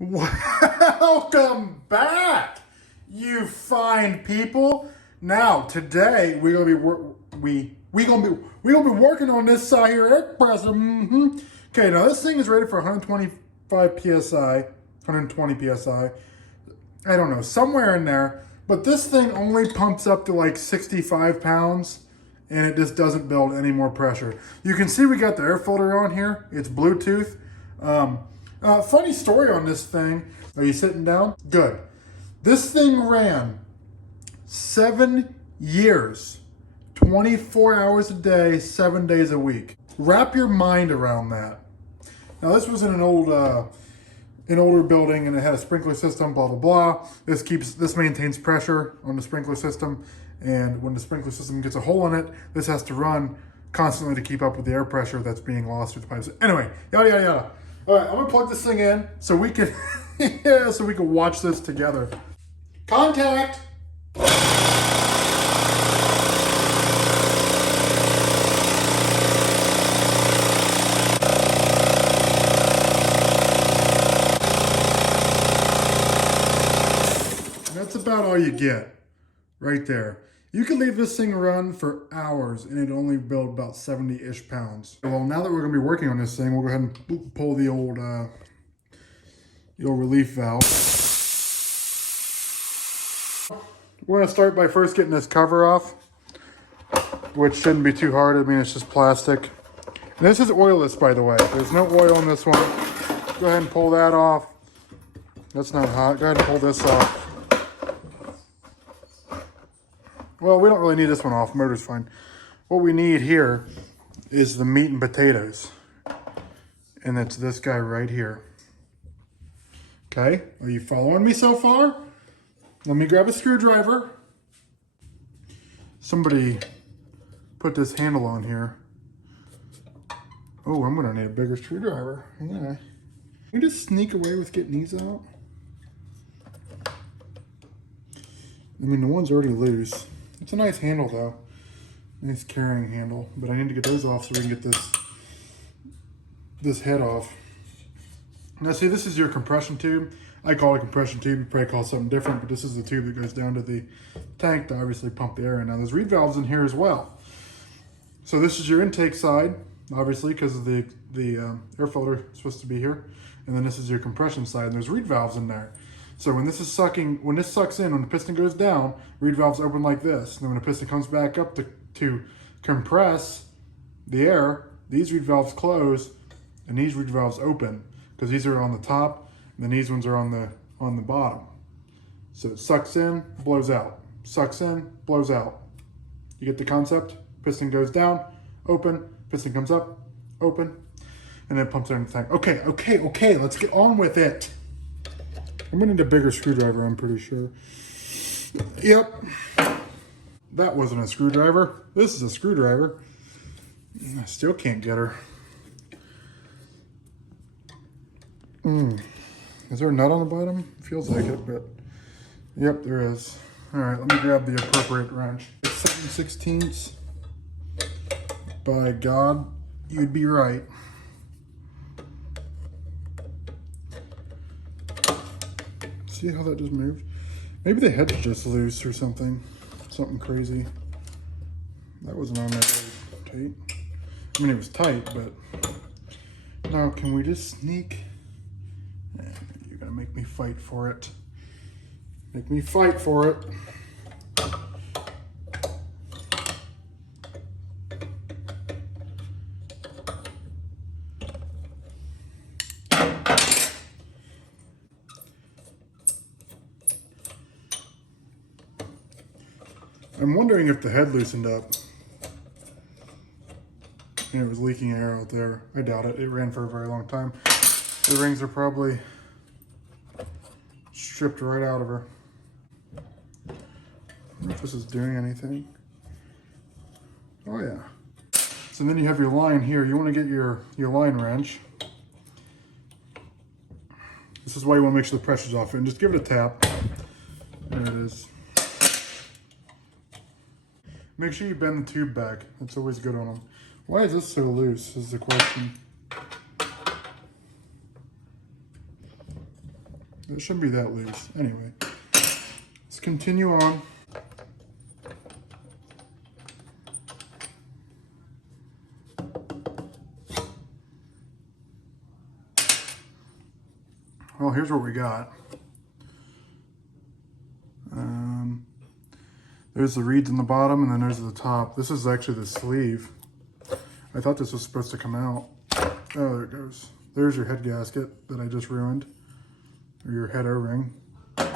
Welcome back, you fine people. Now today we're gonna be working on this side here air compressor. Okay, now this thing is rated for 125 psi, 120 psi. I don't know, somewhere in there. But this thing only pumps up to like 65 pounds, and it just doesn't build any more pressure. You can see we got the air filter on here. It's Bluetooth. Funny story on this thing. Are you sitting down? Good. This thing ran 7 years, 24 hours a day, 7 days a week. Wrap your mind around that. Now this was in an older building, and it had a sprinkler system, blah, blah, blah. This maintains pressure on the sprinkler system. And when the sprinkler system gets a hole in it, this has to run constantly to keep up with the air pressure that's being lost through the pipes. Anyway, yada, yada, yada. All right, I'm gonna plug this thing in so we can, so we can watch this together. Contact. That's about all you get right there. You can leave this thing run for hours and it'll only build about 70-ish pounds. Well, now that we're gonna be working on this thing, we'll go ahead and pull the old relief valve. We're gonna start by first getting this cover off, which shouldn't be too hard. I mean, it's just plastic. And this is oilless, by the way. There's no oil in this one. Go ahead and pull that off. That's not hot. Go ahead and pull this off. Well, we don't really need this one off. Motor's fine. What we need here is the meat and potatoes. And it's this guy right here. Okay, are you following me so far? Let me grab a screwdriver. Somebody put this handle on here. Oh, I'm gonna need a bigger screwdriver. Yeah. Can we just sneak away with getting these out? I mean, the one's already loose. It's a nice handle though. Nice carrying handle. But I need to get those off so we can get this head off. Now see, this is your compression tube. I call it a compression tube. You probably call it something different, but this is the tube that goes down to the tank to obviously pump the air in. Now there's reed valves in here as well. So this is your intake side, obviously, because of the air filter is supposed to be here. And then this is your compression side, and there's reed valves in there. So when this sucks in, when the piston goes down, reed valves open like this. And then when the piston comes back up to compress the air, these reed valves close and these reed valves open, because these are on the top and then these ones are on the bottom. So it sucks in, blows out. Sucks in, blows out. You get the concept? Piston goes down, open, piston comes up, open, and then it pumps air in the tank. Okay, let's get on with it. I'm gonna need a bigger screwdriver, I'm pretty sure. Yep. That wasn't a screwdriver. This is a screwdriver. I still can't get her. Is there a nut on the bottom? Feels like it, but yep, there is. All right, let me grab the appropriate wrench. It's 7/16. By God, you'd be right. See how that just moved? Maybe the head's just loose or something. Something crazy. That wasn't on that very tight. I mean, it was tight, but now can we just sneak? You're gonna make me fight for it. Make me fight for it. I'm wondering if the head loosened up and it was leaking air out there. I doubt it. It ran for a very long time. The rings are probably stripped right out of her. I don't know if this is doing anything. Oh yeah. So then you have your line here. You want to get your line wrench. This is why you want to make sure the pressure's off and just give it a tap. There it is. Make sure you bend the tube back. That's always good on them. Why is this so loose is the question. It shouldn't be that loose. Anyway, let's continue on. Well, here's what we got. There's the reeds in the bottom, and then there's the top. This is actually the sleeve. I thought this was supposed to come out. Oh, there it goes. There's your head gasket that I just ruined, or your head O-ring. And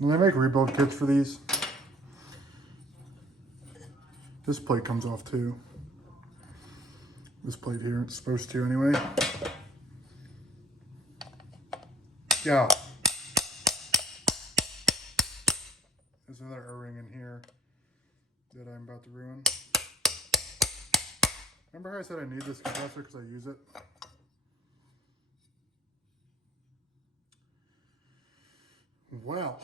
they make rebuild kits for these. This plate comes off too. This plate here, it's supposed to anyway. Yeah. There's another O-ring in here that I'm about to ruin. Remember how I said I need this compressor because I use it? Well.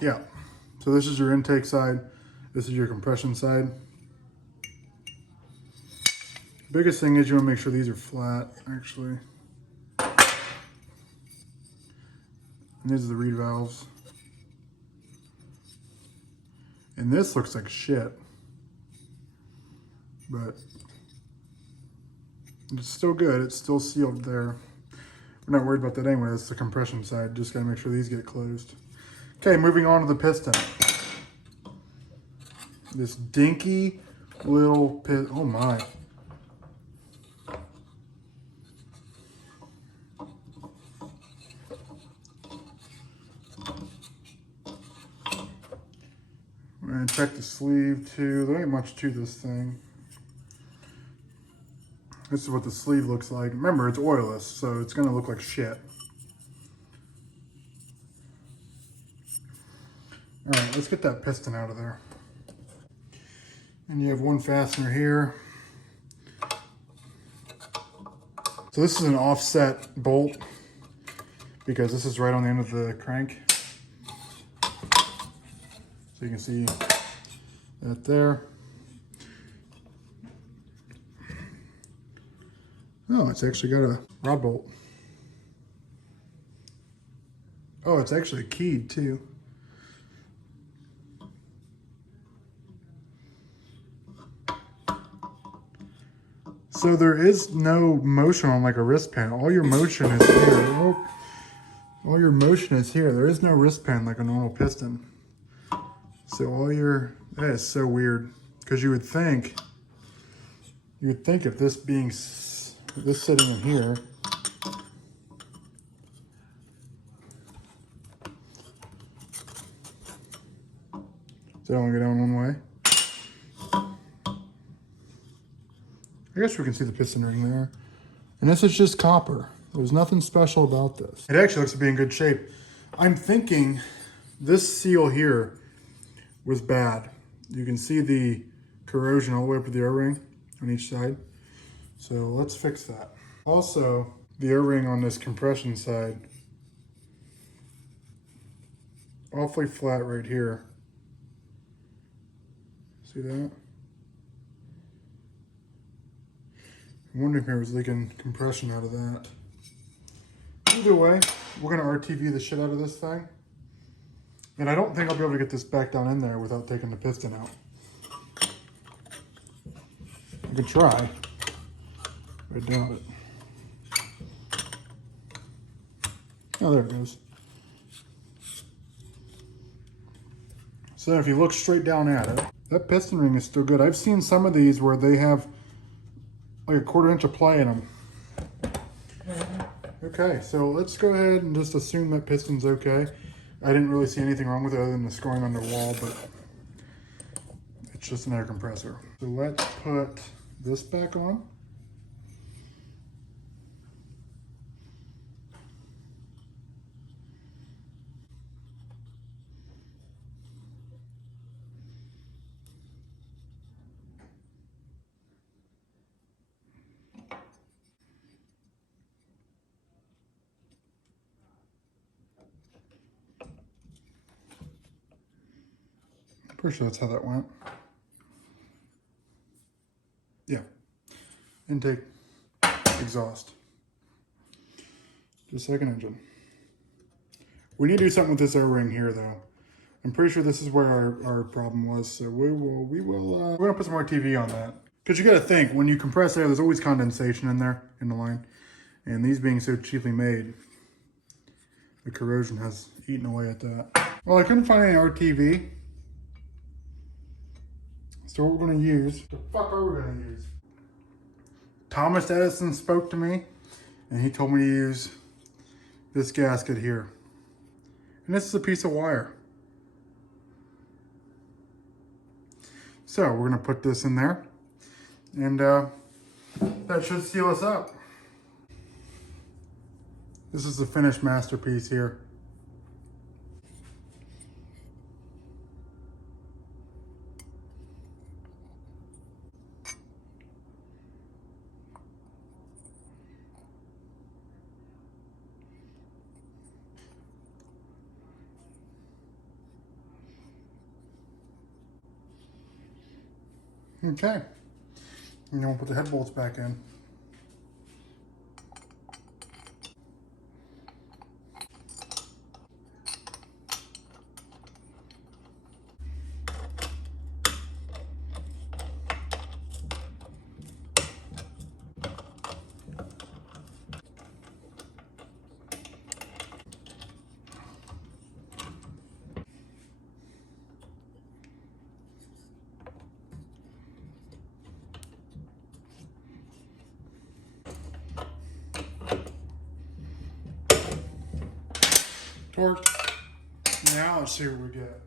Yeah. So this is your intake side. This is your compression side. Biggest thing is you want to make sure these are flat, actually. And these are the reed valves. And this looks like shit. But it's still good. It's still sealed there. We're not worried about that anyway. That's the compression side. Just got to make sure these get closed. Okay, moving on to the piston. This dinky little piston. Oh my. I'm going to check the sleeve too. There ain't much to this thing. This is what the sleeve looks like. Remember, it's oilless, so it's going to look like shit. Alright, let's get that piston out of there. And you have one fastener here. So this is an offset bolt because this is right on the end of the crank. So you can see that there. Oh, it's actually got a rod bolt. Oh, it's actually keyed too. So there is no motion on like a wrist pen. All your motion is here. Oh, all your motion is here. There is no wrist pen like a normal piston. So that is so weird. Because you would think if this being, this sitting in here, does it only go down one way? I guess we can see the piston ring there. And this is just copper. There's nothing special about this. It actually looks to be in good shape. I'm thinking this seal here was bad. You can see the corrosion all the way up to the O-ring on each side. So let's fix that. Also, the O-ring on this compression side, awfully flat right here. See that? I'm wondering if I was leaking compression out of that. Either way, we're gonna RTV the shit out of this thing. And I don't think I'll be able to get this back down in there without taking the piston out. I could try, but I doubt it. Oh, there it goes. So if you look straight down at it, that piston ring is still good. I've seen some of these where they have like a 1/4 inch of play in them. Okay, so let's go ahead and just assume that piston's okay. I didn't really see anything wrong with it other than the scoring on the wall, but it's just an air compressor. So let's put this back on. Pretty sure that's how that went. Yeah, intake, exhaust. Just like an engine. We need to do something with this O-ring here though. I'm pretty sure this is where our problem was, so we're gonna put some more TV on that. Because you gotta think, when you compress air, there's always condensation in there, in the line. And these being so cheaply made, the corrosion has eaten away at that. Well, I couldn't find any RTV. So what we're gonna use, the fuck are we gonna use? Thomas Edison spoke to me, and he told me to use this gasket here. And this is a piece of wire. So we're gonna put this in there, and that should seal us up. This is the finished masterpiece here. Okay, and then we'll put the head bolts back in. Torque. Now let's see what we get.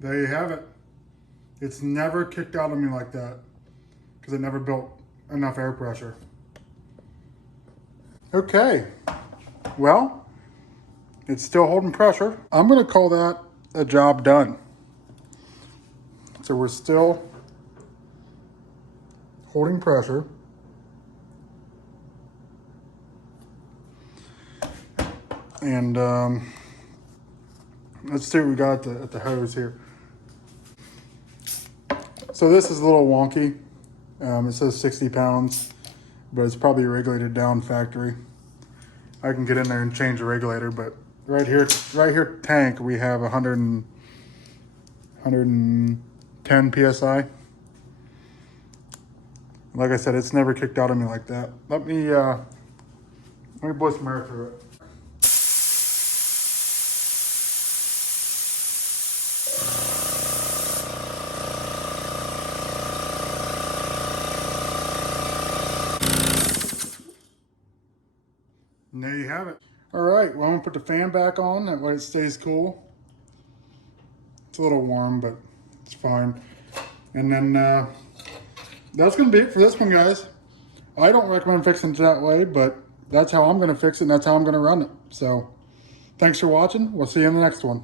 There you have it. It's never kicked out of me like that because it never built enough air pressure. Okay, well, it's still holding pressure. I'm gonna call that a job done. So we're still holding pressure. And let's see what we got at the hose here. So this is a little wonky. It says 60 pounds, but it's probably regulated down factory. I can get in there and change the regulator, but right here tank, we have 110 PSI. Like I said, it's never kicked out of me like that. Let me blow some air through it. And there you have it. All right, well, I'm gonna put the fan back on, that way it stays cool. It's a little warm, but it's fine. And then that's gonna be it for this one, guys. I don't recommend fixing it that way, but that's how I'm gonna fix it, and that's how I'm gonna run it. So, thanks for watching. We'll see you in the next one.